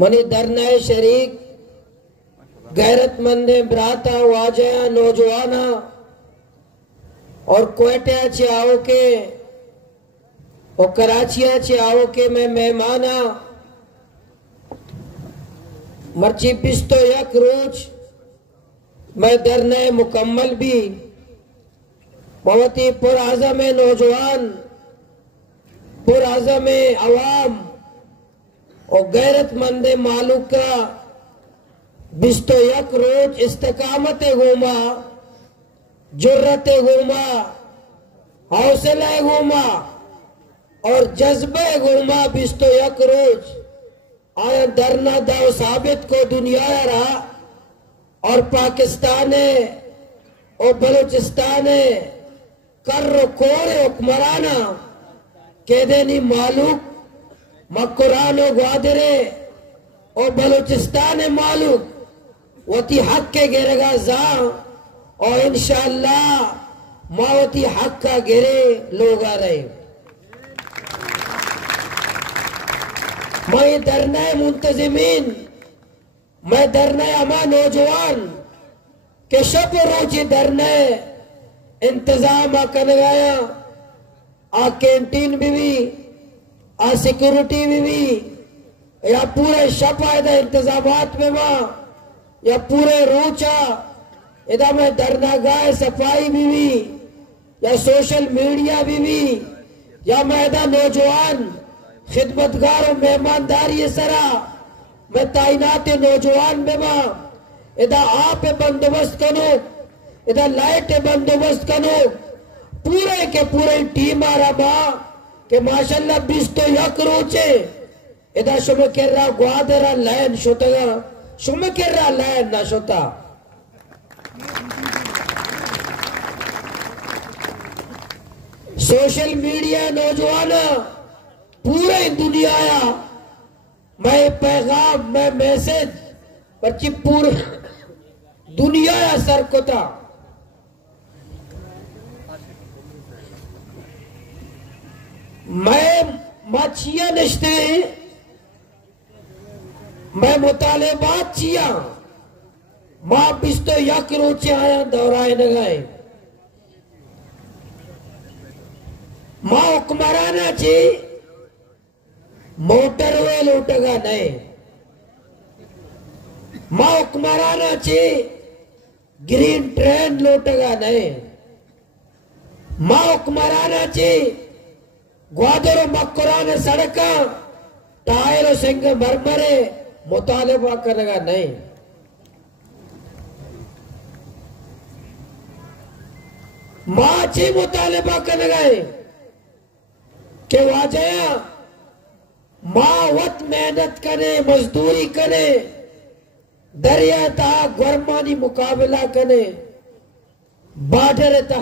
Money दरनाए शरीक गैरतमंद ब्राता वाजया नौजवाना और कोयटा चे आओ के और कराचिया चे आओ के मैं मेहमाना मर्ची बिस्तो यक रोज मैं दरनाए मुकम्मल भी मवती पुर आज़म नौजवान पुर आज़म अवाम और गैरतमंद मालूक का बिस्तो यक रोज इस्तकामत गुमा जुर्रत गुमा हौसला गुमा और जज्बे गुमा बिस्तो यक रोज आया दरना दाव साबित को दुनिया रहा और पाकिस्तान और बलूचिस्तान कर कोरे हुक्मराना केदेनी मालूक मकुरान ग्वादरे और बलूचिस्तान मालूक वती हक के गिरेगा जा और इंशाअल्लाह मावती हक का गिरे लोग आ रहे। मैं दरना मुंतजिमीन मैं दरना अमा नौजवान के शब रोज दरने इंतजाम कर गया आ कैंटीन भी आ सिक्योरिटी भी या पूरे शपायदा इंतजामात में मां या पूरे रोचा इधर में दरनागाह सफाई भी या सोशल मीडिया भी या मैदा नौजवान खिदमतगार और मेहमानदारी सरा मैं ताइनात नौजवान में मां इधर आप बंदोबस्त करो इधर लाइट बंदोबस्त करो पूरे के पूरे टीम आ रहा मां के माशाल्लाह बिस्तो यक रोचे इधर शुम कर रहा ग्वादरा लैन शोतगा शुम कर रहा लैन ना शोता सोशल मीडिया नौजवान पूरे दुनिया आया मैं पैगाम मैं मैसेज पर पूरे दुनिया असर को था मैं माचिया नश्ते मैं मुतालेबात चिया मां बिस्तो यक रोचे आया दौराए नगाए मां हुक्मराना ची मोटरवे लोटगा नहीं मां हुक्मराना ची ग्रीन ट्रेन लोटगा नहीं मां हुक्मराना ची ग्वादर मक्कुरान सड़क टायर सिंह मरमरे मुतालबा करेगा नहीं मां ची मुतालबा करेगा के वाजया मां वत मेहनत करे मजदूरी करे दरिया ता गुरमानी मुकाबला करे बाडर ता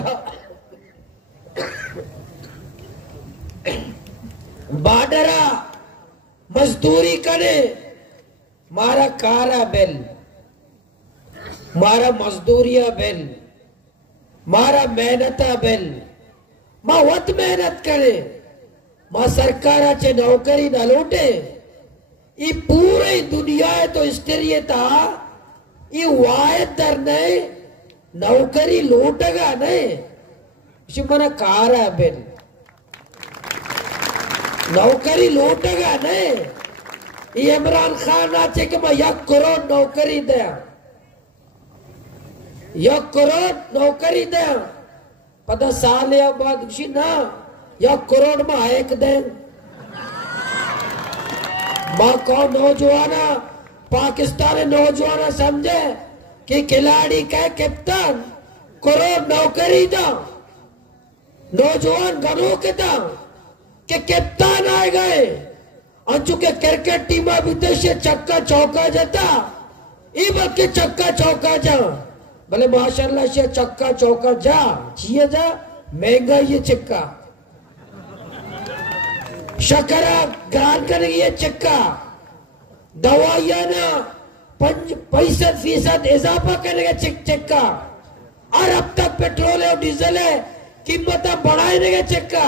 बाडरा मजदूरी करे मारा कारा बिल मारा मजदूरिया बिल मारा मेहनता बिल मां वत मेहनत करे मां सरकारा चे नौकरी न लूटे ये पूरी दुनिया है तो स्टेरिये था ये वायद दर ने नौकरी लूटेगा नहीं इसी मना कारा बिल नौकरी लूटेगा नहीं ये इमरान खान आचे कि मैं 1 करोड़ नौकरी दे 1 करोड़ नौकरी दे पता साल या बाद उसी ना 1 करोड़ में एक दे मां कौन नौजवाना पाकिस्तानी नौजवाना समझे कि खिलाड़ी का कप्तान करोड़ नौकरी दा नौजवान गनों के दा के कप्तान आए गए अंचु के क्रिकेट टीम भी से चक्का चौका जाता ये वक्त चक्का चौका जा भले माशाल्लाह से चक्का चौका जा जिए जा महंगा ये चक्का शकरा ग्रान कर ये चक्का दवाइया ना 5% इजाफा करेगा चक्का और अब तक पेट्रोल और डीजल है कीमत बढ़ाने का चक्का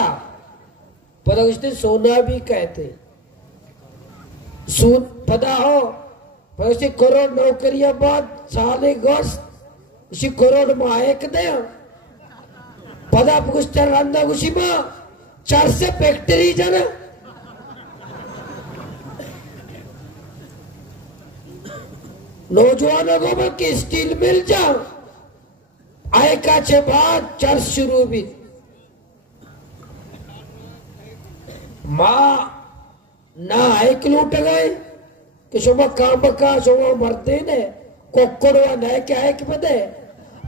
पर उसने सोना भी कहते सुन पता हो पैसे करोड़ नौकरियां बाद साले गोश्त उसी करोड़ में आए कदे पदा पुष्टर रंदा उसी में 400 फैक्ट्री जाना नौजवानों को में कि स्टील मिल जाओ आए का छे बाद चर्च शुरू भी माँ ना एक लूट गए कि शुभ काम बका शुभ मरते ने कोकड़वा नहीं क्या एक बदे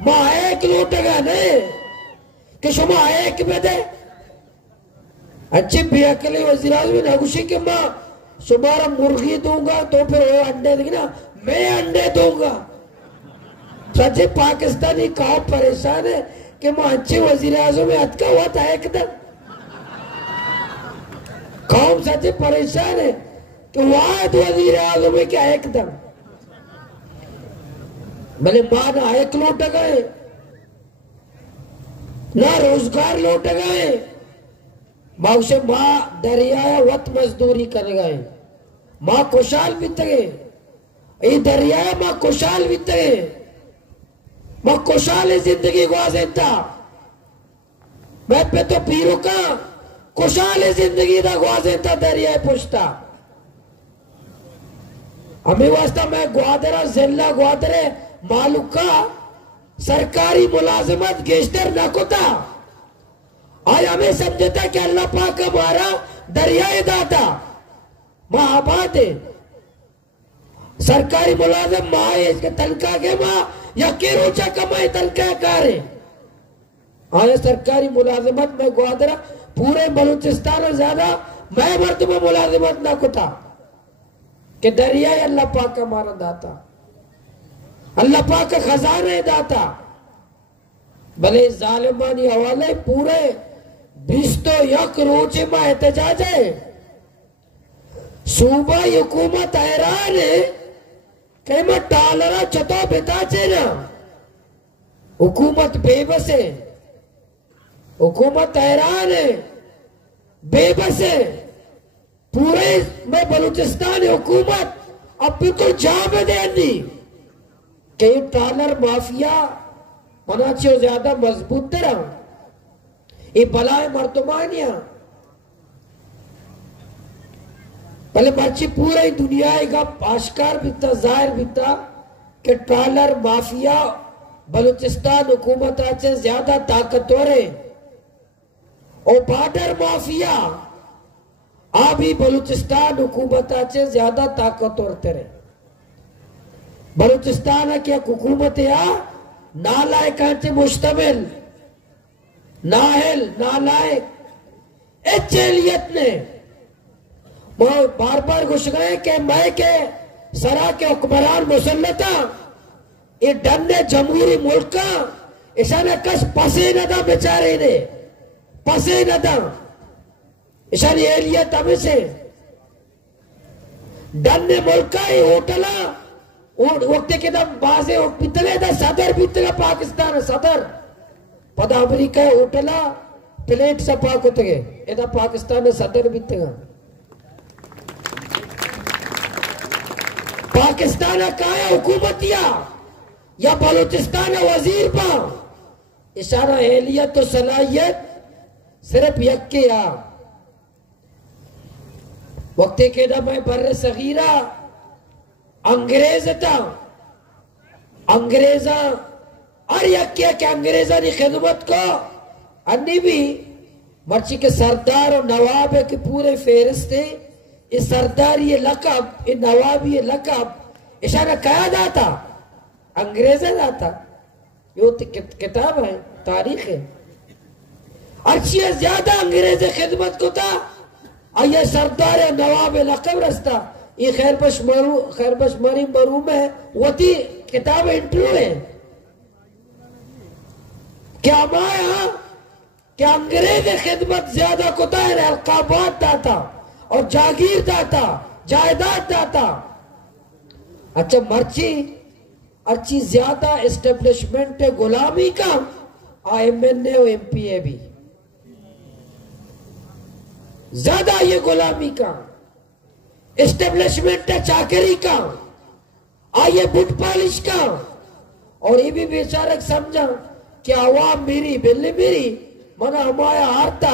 माँ एक लूट गए ने कि शुभ एक बदे अच्छी बिया के लिए वज़ीर-ए-आज़म ने खुशी कि माँ सुबह मुर्गी दूंगा तो फिर वो अंडे देगी ना मैं अंडे दूंगा सच्चे पाकिस्तानी कहाँ परेशान है कि माँ अच्छे वज़ीर-ए-आज़म में अटका हुआ था एकदम कौन सच्चे परेशान है कि वाद वज़ीर-ए-आज़म में क्या एकदम मैंने माँ ना एक लौट गए ना रोजगार लौट गए माँ से माँ दरिया वत मजदूरी कर गए माँ खुशहाल बीत गए ये दरिया माँ खुशहाल बीत गए माँ खुशहाल जिंदगी गुआजेता मैं पे तो पीरो का खुशहाल जिंदगी दा गुआजेता दरिया पुछता हमें वास्ता मैं ग्वादरा जिला ग्वादरे मालूका सरकारी मुलाजिमत गेस्टर ना कोता आज हमें समझता कि अल्लाह पाक हमारा दरियाए दाता माँ आबाद है सरकारी मुलाजिम माँ है इसके तनख्वाह के माँ या के रोचा कमाए तनख्वाह कार है आज सरकारी मुलाजिमत में ग्वादरा पूरे बलूचिस्तान और ज्यादा मैं मर्द में मुलाजिमत ना कुता कि दरियाए अल्लाह पाक हमारा दाता अल्लाह पाक का खजाना है दाता भले जालिमानी हवाले पूरे 20 तो यक रोचे में एहतजाज है सूबा हुकूमत हैरान है कहीं मैं टालरा चतो बिताचे ना हुकूमत बेबस है हुकूमत हैरान है बेबस है पूरे में बलूचिस्तान हुकूमत अब बिल्कुल जाम देनी कई टालर माफिया मना ज्यादा मजबूत तरह ये बलाए मर्तमानिया पहले बच्ची पूरे दुनिया का आश्कार बीता जाहिर बीता कि ट्रालर माफिया बलूचिस्तान हुकूमत से ज्यादा ताकतवर है और बॉर्डर माफिया अभी बलूचिस्तान हुकूमत से ज्यादा ताकतवर तेरे बलूचिस्तान की हुकूमत या नालायक से मुश्तमिल नाहल नालायक एचलियत ने वो बार बार घुस गए कि मैं के सरा के हुक्मरान मुसल्लता ये डंडे जमहूरी मुल्क का ऐसा ने कस पसे न था बेचारे ने पसे न था ऐसा एलियत हमें से डंडे मुल्क का ये होटला वक्त के दम बाजे बितले दा सदर बितला पाकिस्तान सदर पदा अमेरिका होटला प्लेट सपा कुतगे एदा पाकिस्तान सदर बितगा पाकिस्तान का हुकूमतिया या बलूचिस्तान वजीर पा इशारा एलियत तो सलाहियत सिर्फ यक्के या वक्त के दम बर्रे सगीरा अंग्रेज था अंग्रेजा और यह क्या अंग्रेजा की खिदमत को अन्य भी मर्ची के सरदार और नवाब के पूरे फेरिस्त थे इस सरदार ये लकब ये नवाब ये लकब इशारा कहा जाता अंग्रेजा जाता यो किताब है तारीख है अच्छी ज्यादा अंग्रेज खिदमत को था और ये सरदार है नवाब लकब रस्ता ये खैरबश मरी मरूम है वो थी किताब इंटरव्यू है क्या माया क्या अंग्रेज खिदमत ज्यादा कोता है अलकाबात दाता और जागीर दाता जायदाद दाता अच्छा मर्ची अच्छी ज्यादा एस्टेब्लिशमेंट है गुलामी का IMN और MPA भी ज्यादा ये गुलामी का एस्टेब्लिशमेंट है चाकरी का, आइए बुट पॉलिश का। और ये भी बेचारक समझा कि आवाम मेरी बिल्ली मेरी मना हमारा हारता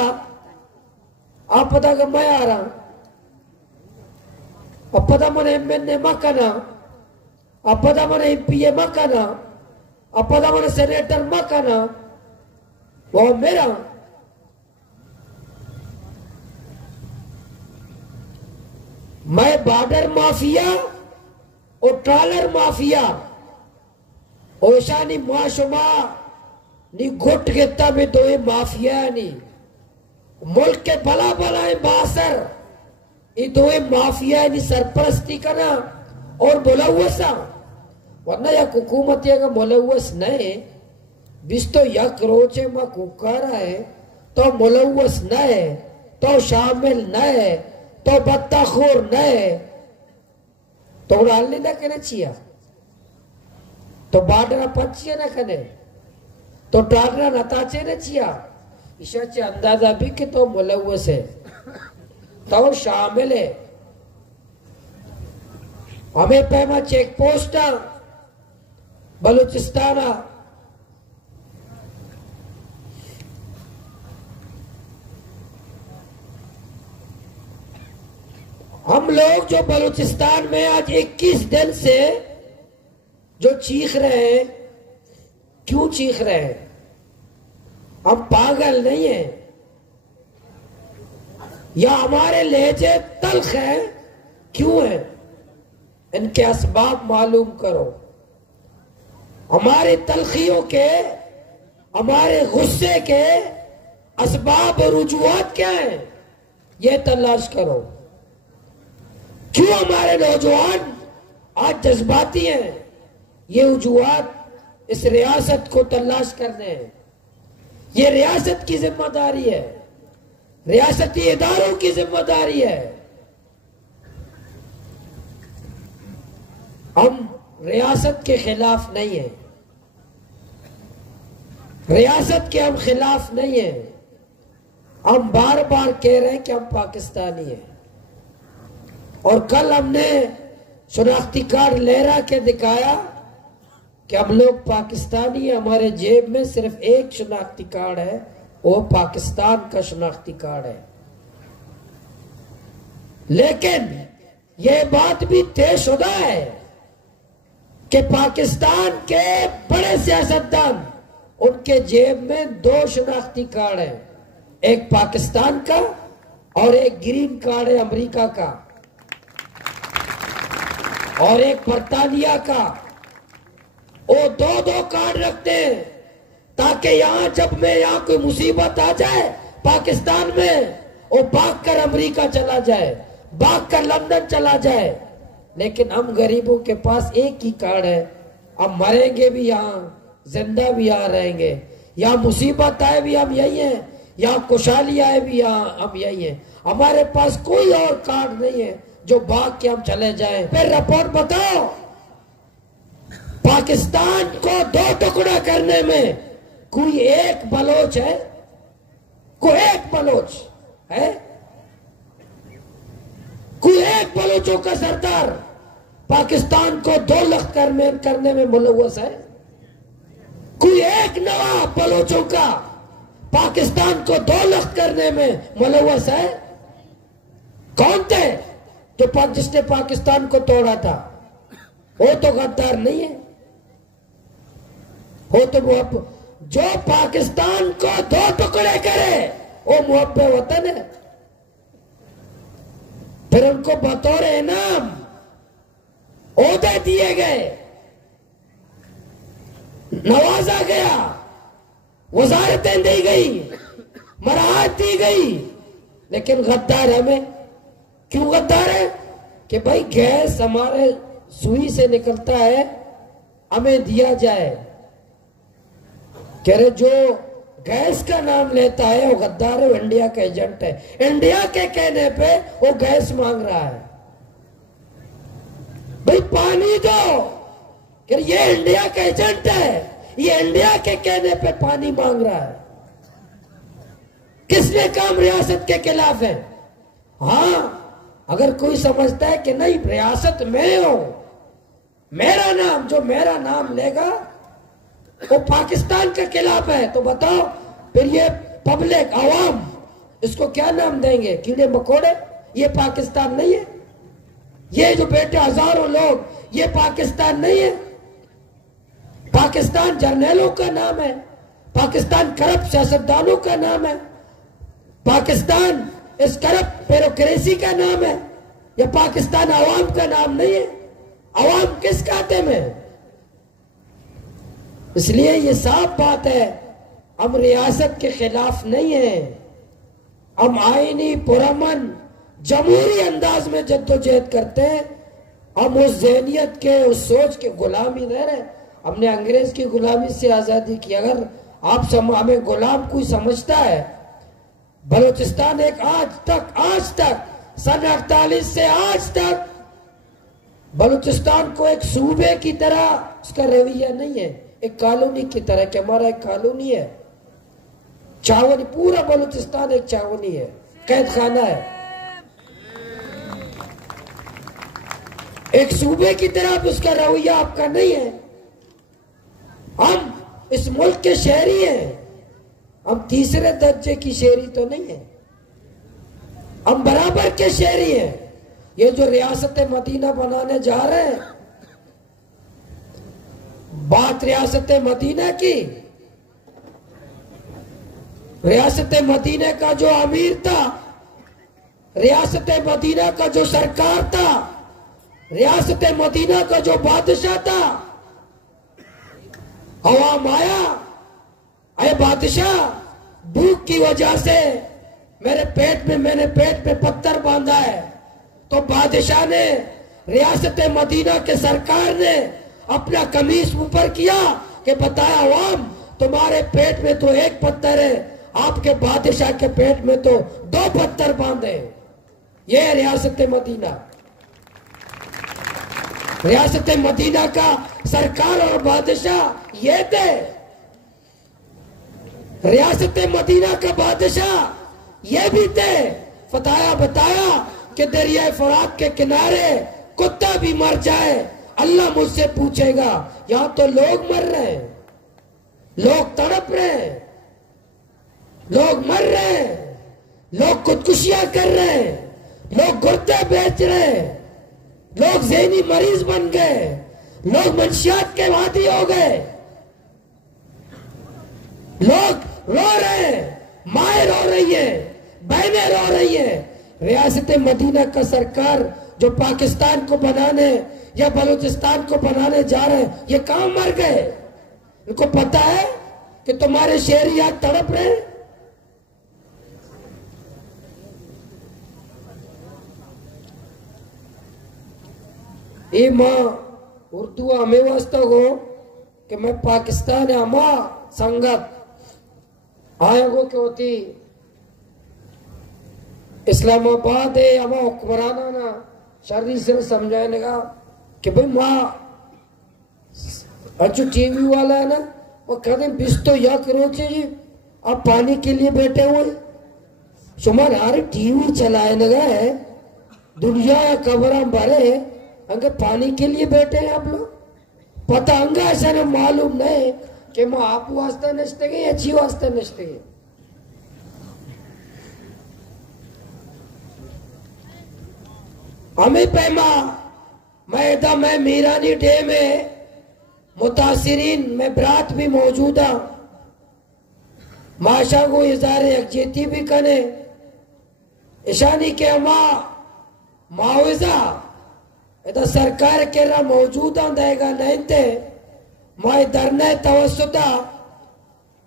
आप पता कि मैं आ रहा अब पता मन एमएनए मकाना अब पता मन एमपीए मकाना अब पता मन सेनेटर मकाना वो मेरा। मैं बॉर्डर माफिया और ट्रॉलर माफिया ओशानी माशुमा नी घुट गिता में दो माफिया नी मुल्क के भला भला बासर ये दो माफिया नी सरपरस्ती करना और मुलव्वसा वरना या हुकूमत का मुलव्वस नहीं बिस तो यक रोचे मा कुकारा है तो मुलव्वस न है तो शामिल न है तो बत्ताखोर न है तो उड़ालने ना करे छिया तो बाडरा पचिया ना कने तो डाडरा नताचे न छिया ईशाचे अंदाजा भी कि तो मुलव्वस है तो शामिल है। हमें पैमा चेक पोस्ट बलूचिस्तान हम लोग जो बलूचिस्तान में आज 21 दिन से जो चीख रहे हैं, क्यों चीख रहे हैं? हम पागल नहीं हैं या हमारे लहजे तल्ख हैं, क्यों है? इनके असबाब मालूम करो। हमारे तलखियों के, हमारे गुस्से के असबाब और रुजुआत क्या है, ये तलाश करो। क्यों हमारे नौजवान आज जज्बाती हैं? ये वजूहात इस रियासत को तलाश करने हैं। ये रियासत की जिम्मेदारी है, रियासती इदारों की जिम्मेदारी है। हम रियासत के खिलाफ नहीं है, रियासत के हम खिलाफ नहीं है। हम बार बार कह रहे हैं कि हम पाकिस्तानी हैं और कल हमने शनाख्ती कार्ड लहरा के दिखाया कि हम लोग पाकिस्तानी हैं। हमारे जेब में सिर्फ एक शनाख्ती कार्ड है, वो पाकिस्तान का शनाख्ती कार्ड है। लेकिन यह बात भी तयशुदा है कि पाकिस्तान के बड़े सियासतदान उनके जेब में 2 शनाख्ती कार्ड है, एक पाकिस्तान का और एक ग्रीन कार्ड है अमेरिका का और एक बर्तानिया का। वो 2-2 कार्ड रखते हैं ताकि यहां जब में यहां कोई मुसीबत आ जाए पाकिस्तान में, वो भाग कर अमेरिका चला जाए, भाग कर लंदन चला जाए। लेकिन हम गरीबों के पास एक ही कार्ड है, हम मरेंगे भी यहां, जिंदा भी यहां रहेंगे। यहां मुसीबत आए भी हम यही हैं, यहां खुशहाली आए भी यहां हम यही हैं। हमारे पास कोई और कार्ड नहीं है जो भाग के हम चले जाएं। फिर रिपोर्ट बताओ, पाकिस्तान को 2 टुकड़ा करने में कोई एक बलोच है? कोई एक बलोच है? कोई एक बलोचों का सरदार पाकिस्तान को 2 लख्त करने में मुलव्वस है? कोई एक नवाब बलोचों का पाकिस्तान को 2 लख्त करने में मुलव्वस है? कौन थे जिसने पाकिस्तान को तोड़ा था? वो तो गद्दार नहीं है, वो तो जो पाकिस्तान को 2 टुकड़े करे वो मुहब्बे वतन है। फिर उनको बतौर इनाम ओहदे दिए गए, नवाजा गया, वजारतें दी गई, मराहत दी गई। लेकिन गद्दार हमें क्यों गद्दार है कि भाई गैस हमारे सुई से निकलता है, हमें दिया जाए। कह रहे जो गैस का नाम लेता है वो गद्दार है, वो इंडिया का एजेंट है। इंडिया के कहने पे वो गैस मांग रहा है, भाई पानी दो। कि ये इंडिया का एजेंट है, ये इंडिया के कहने पे पानी मांग रहा है। किसने काम रियासत के खिलाफ है? हाँ, अगर कोई समझता है कि नहीं रियासत में हो, मेरा नाम, जो मेरा नाम लेगा वो पाकिस्तान के खिलाफ है, तो बताओ फिर ये पब्लिक आवाम इसको क्या नाम देंगे? कीड़े मकोड़े? ये पाकिस्तान नहीं है। ये जो बैठे हजारों लोग, ये पाकिस्तान नहीं है। पाकिस्तान जर्नैलों का नाम है, पाकिस्तान करप्ट सियासतदानों का नाम है, पाकिस्तान इस करप्ट ब्यूरोक्रेसी का नाम है। यह पाकिस्तान आवाम का नाम नहीं है। आवाम किस खाते में? इसलिए ये साफ बात है, हम रियासत के खिलाफ नहीं है। हम आईनी पुरअमन जमहूरी अंदाज में जद्दोजहद करते हैं। हम उस ज़हनियत के, उस सोच के गुलामी नहीं रहे। हमने अंग्रेज की गुलामी से आजादी की। अगर आप हमें गुलाम कोई समझता है, बलूचिस्तान एक आज तक सन 48 से आज तक बलूचिस्तान को एक सूबे की तरह उसका रवैया नहीं है, एक कॉलोनी की तरह कि हमारा एक कॉलोनी है, चावनी, पूरा बलूचिस्तान एक चावनी है, कैद खाना है। एक सूबे की तरह उसका रवैया आपका नहीं है। हम इस मुल्क के शहरी हैं, हम तीसरे दर्जे की शहरी तो नहीं है, हम बराबर के शहरी हैं। ये जो रियासत मदीना बनाने जा रहे हैं, बात रियासत मदीना की, रियासत मदीना का जो अमीर था, रियासत मदीना का जो सरकार था, रियासत मदीना का जो बादशाह था, अवाम आया, अरे बादशाह भूख की वजह से मैंने पेट में पत्थर बांधा है। तो बादशाह ने, रियासत मदीना के सरकार ने अपना कमीज ऊपर किया कि बताया अवाम, तुम्हारे पेट में तो एक पत्थर है, आपके बादशाह के पेट में तो 2 पत्थर बांधे। ये रियासत मदीना। रियासत मदीना का सरकार और बादशाह ये थे। रियासत मदीना का बादशाह ये भी थे। बताया कि दरिया फरात के किनारे कुत्ता भी मर जाए, अल्लाह मुझसे पूछेगा। यहां तो लोग मर रहे हैं, लोग तड़प रहे हैं, लोग मर रहे हैं, लोग खुदकुशियां कर रहे हैं, लोग गुर्दे बेच रहे हैं, लोग ज़हनी मरीज बन गए, लोग मंशियात के वादी हो गए, लोग रो रहे हैं, माए रो रही है, बहनें रो रही है। रियासत मदीना का सरकार जो पाकिस्तान को बनाने या बलूचिस्तान को बनाने जा रहे हैं, ये कहां मर गए? इनको पता है कि तुम्हारे शहरी आज तड़प रहे हैं। ये माँ उर्दू हमें वास्ता हो कि मैं पाकिस्तान अमा संगत आया गो के होती इस्लामाबाद है अमा हुक्मराना ना शर्री से समझाने का कि भाई माँ अच्छो टीवी वाला है ना, वो कहते बिस तो या करो जी, आप पानी के लिए बैठे हुए शुमार हर टीवी चलाए लगा है, दुनिया या कबरा भरे अंगे पानी के लिए बैठे हैं आप लोग। पता अंगा ऐसा ना मालूम नहीं कि मैं आप वास्ते नचते गए, अच्छी वास्ते नचते गए। हमें पैमा मैं मीरानी डे में मुतासिरीन में बरात भी मौजूद है, माशा को इज़हार यकजहती भी कने ईशानी के अमा मुआवजा इधर सरकार के रा मौजूद देगा नहीं थे माए धरने तवसुता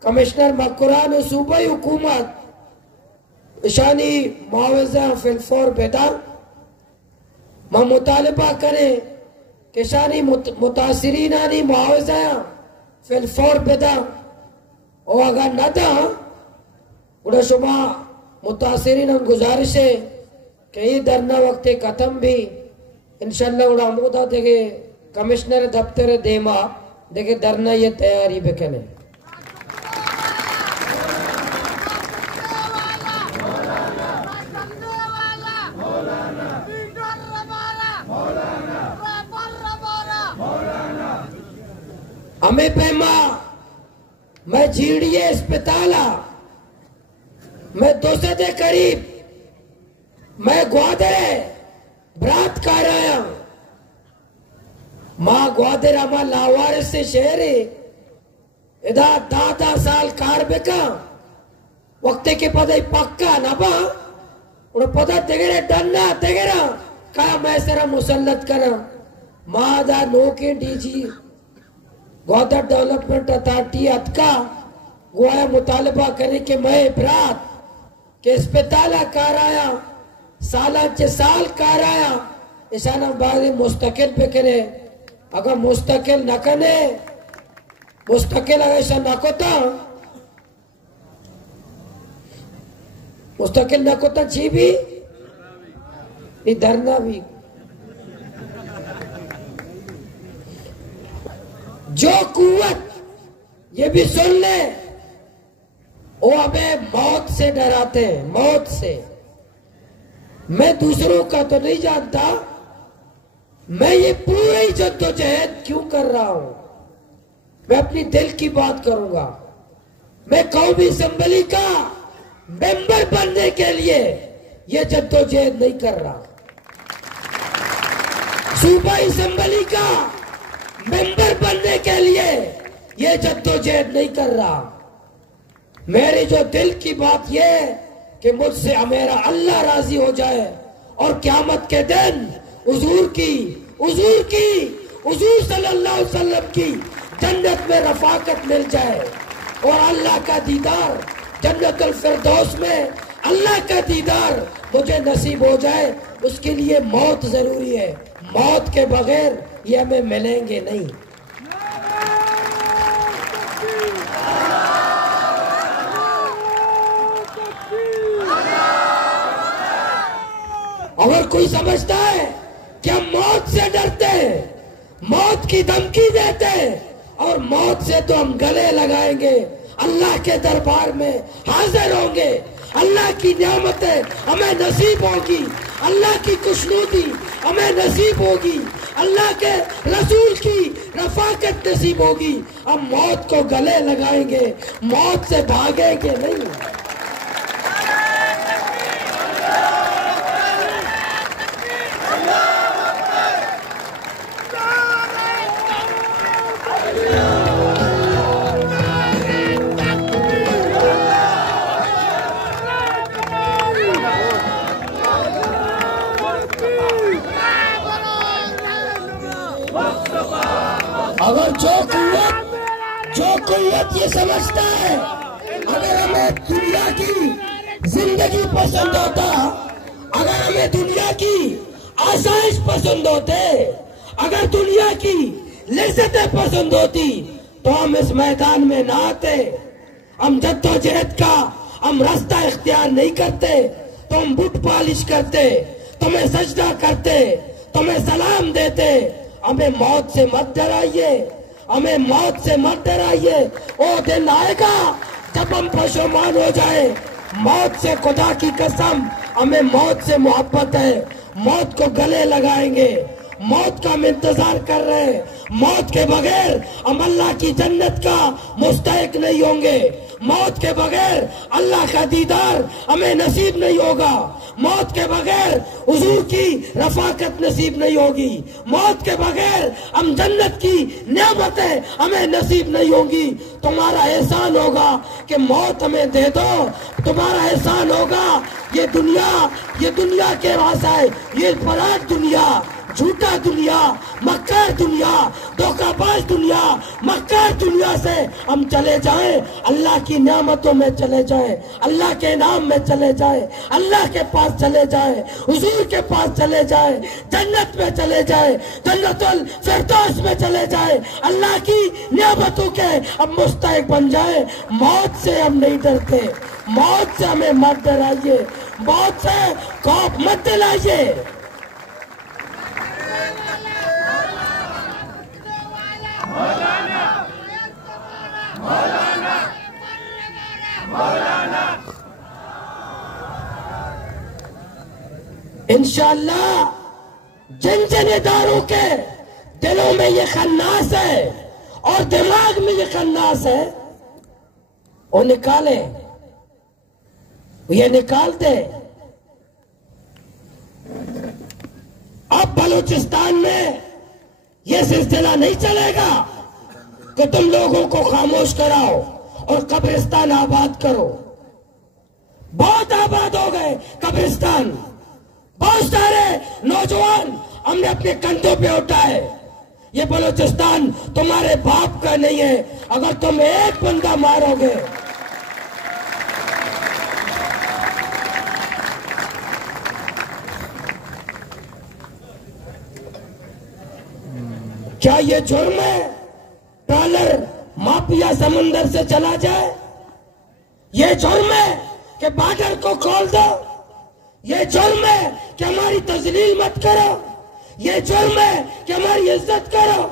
कमिश्नर मकुरान सूबाई हुकूमत ईशानी मुआवजा फिलफोर बेदा मां मुतालिबा करे कि ईशानी मुतासिरीन आनी मुआवजा फिलफोर बेदा और अगर न था उड़ा शुमा मुतासिरीन गुजारिश है कि ये धरना वक्त खत्म भी इंशाल्लाह उड़ा अमूदा देखे कमिश्नर दफ्तर देमा देखे धरना ये तैयारी बेकने हमें पैमा मैं जीड़िए अस्पताला मैं दोस्त के करीब मैं ग्वादरे बरात कर आया माँ ग्वादरा माँ लावारिस से शहर इधा दादा साल कार बेका वक्त के पदे पक्का ना बा उन पदा तेगरे डन्ना तेगरा का मैं सरा मुसल्लत करा माँ दा नोके डीजी ग्वादर डेवलपमेंट अथॉरिटी अतका गोया मुतालबा करे कि मैं बरात के अस्पताला कार आया साला चे साल कार आया ईशाना बारी मुस्तकिल पे करे अगर मुस्तकिल न करे मुस्तकिल अगर ऐसा न कोता मुस्तकिल न कोता जी भी नहीं धरना भी जो कुव्वत ये भी सुन ले वो हमें मौत से डराते हैं मौत से मैं दूसरों का तो नहीं जानता मैं ये पूरी जद्दोजहद क्यों कर रहा हूं मैं अपनी दिल की बात करूंगा मैं कौमी असेंबली का मेंबर बनने के लिए ये जद्दोजहद नहीं कर रहा सूबाई असेंबली का मेंबर बनने के लिए ये जद्दोजहद नहीं कर रहा मेरी जो दिल की बात ये है कि मुझसे मेरा अल्लाह राजी हो जाए और क़यामत के दिन हुजूर सल्लल्लाहु अलैहि वसल्लम की जन्नत में रफाकत मिल जाए और अल्लाह का दीदार जन्नतुल फिरदौस में अल्लाह का दीदार मुझे नसीब हो जाए उसके लिए मौत जरूरी है मौत के बगैर ये हमें मिलेंगे नहीं अगर कोई समझता है कि हम मौत से डरते हैं मौत की धमकी देते हैं और मौत से तो हम गले लगाएंगे अल्लाह के दरबार में हाजिर होंगे अल्लाह की नियामतें हमें नसीब होगी अल्लाह की खुशनुदी हमें नसीब होगी अल्लाह के रसूल की रफाकत नसीब होगी हम मौत को गले लगाएंगे मौत से भागेंगे नहीं अगर जो कुव्वत ये समझता है अगर हमें दुनिया की जिंदगी पसंद होता अगर हमें दुनिया की आसाइश पसंद होते अगर दुनिया की लज्जतें पसंद होती तो हम इस मैदान में ना आते हम जद्दोजहद का हम रास्ता इख्तियार नहीं करते तो हम बुट पालिश करते तुम्हें सजदा करते तुम्हें सलाम देते हमें मौत से मत डराइए हमें मौत से मत डराइए वो दिन आएगा जब हम पशुमान हो जाए मौत से खुदा की कसम हमें मौत से मोहब्बत है मौत को गले लगाएंगे मौत का हम इंतजार कर रहे हैं मौत के बगैर हम अल्लाह की जन्नत का मुस्तहिक नहीं होंगे मौत के बगैर अल्लाह का दीदार हमें नसीब नहीं होगा मौत के बगैर हुजूर की रफाकत नसीब नहीं होगी मौत के बगैर हम जन्नत की नियामतें हमें नसीब नहीं होगी तुम्हारा एहसान होगा कि मौत हमें दे दो तुम्हारा एहसान होगा ये दुनिया के वास्ते ये फराक दुनिया झूठा दुनिया मक्कार दुनिया धोखाबाज दुनिया मक्कार दुनिया से हम चले जाएं अल्लाह की नियामतों में चले जाएं अल्लाह के नाम में चले जाएं अल्लाह के पास चले जाएं हुजूर के पास चले जाएं जन्नत में चले जाएं जन्नतुल फिरदौस में चले जाएं अल्लाह की नियामतों के हम मुस्तहिक बन जाएं मौत से हम नहीं डरते मौत से हमें मत डराइए मौत से खौफ मत दिलाइए इंशाअल्लाह जिन जिन इदारों के दिलों में ये खन्नास है और दिमाग में ये खन्नास है, वो निकाले, ये निकालते। अब बलूचिस्तान में ये सिलसिला नहीं चलेगा कि तुम लोगों को खामोश कराओ और कब्रिस्तान आबाद करो। बहुत आबाद हो गए कब्रिस्तान, बहुत सारे नौजवान हमने अपने कंधों पे उठाए। ये बलूचिस्तान तुम्हारे बाप का नहीं है। अगर तुम एक बंदा मारोगे, क्या ये जुर्म है ट्रॉलर माफिया समुंदर से चला जाए? ये जुर्म है कि बॉर्डर को खोल दो? ये जुर्म है कि हमारी तजलील मत करो? ये जुर्म है कि हमारी इज्जत करो?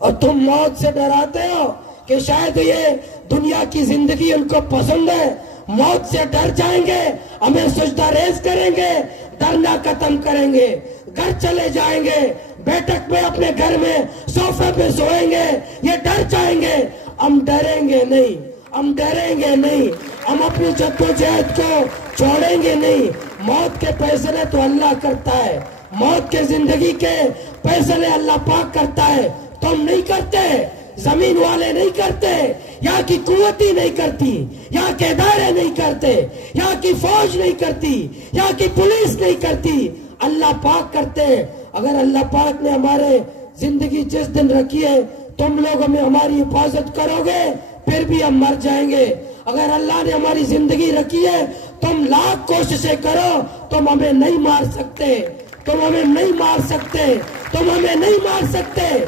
और तुम मौत से डराते हो कि शायद ये दुनिया की जिंदगी उनको पसंद है, मौत से डर जाएंगे, हमें सजदा रेज करेंगे, डरना खत्म करेंगे, घर चले जाएंगे, बैठक में अपने घर में सोफे पे सोएंगे, ये डर जाएंगे। हम डरेंगे नहीं, हम डरेंगे नहीं, हम अपनी जद्दोजहद को छोड़ेंगे नहीं। मौत के फैसले तो अल्लाह करता है, मौत के जिंदगी के फैसले अल्लाह पाक करता है, तुम नहीं करते, जमीन वाले नहीं करते, यहाँ की कुव्वत ही नहीं करती, यहाँ के इदारे नहीं करते, यहाँ की फौज नहीं करती, यहाँ की पुलिस नहीं करती, अल्लाह पाक करते हैं। अगर अल्लाह पाक ने हमारे जिंदगी जिस दिन रखी है, तुम लोग हमें हमारी हिफाजत करोगे, फिर भी हम मर जाएंगे। अगर अल्लाह ने हमारी जिंदगी रखी है, तुम लाख कोशिशें करो, तुम हमें नहीं मार सकते, तुम हमें नहीं मार सकते, तुम हमें नहीं मार सकते।